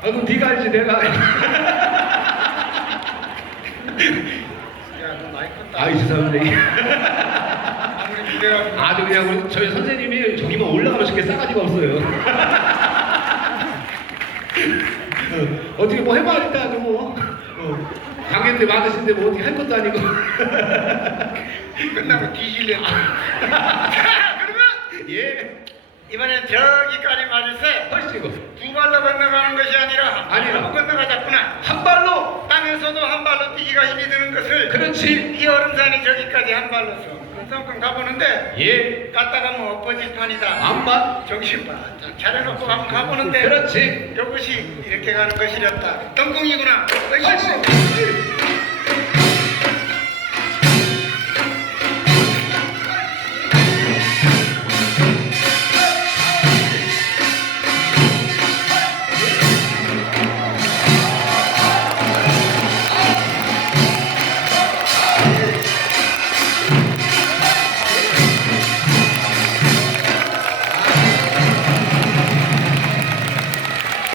아, 그럼 네가 알지 내가 알지. 야, 너 많이 컸다. 아이 죄송합니다. 아무리 기대가 아주 그냥 우리 저희 선생님이 저기만 올라가면 저게 싸가지가 없어요. 어떻게 뭐 해봐야겠다 뭐. 강연대 많으신데 뭐 어떻게 할 것도 아니고. 끝나고 뒤질래. 자, 그러면 예. 이번엔 저기까지 맞을세. 훨씬 거. 두 발로 건너가는 것이 아니라 아니라. 한 발로 건너가자꾸나. 한 발로. 땅에서도 한 발로 뛰기가 힘이 드는 것을 그렇지. 이 얼음산이 저기까지 한 발로서 금성큼 가보는데 예. 갔다가 뭐 엎어질 판이다. 안만. 정신 바짝 차려놓고 한번 가보는데 그렇지. 이것이 이렇게 가는 것이랬다. 덩궁이구나. 훨씬.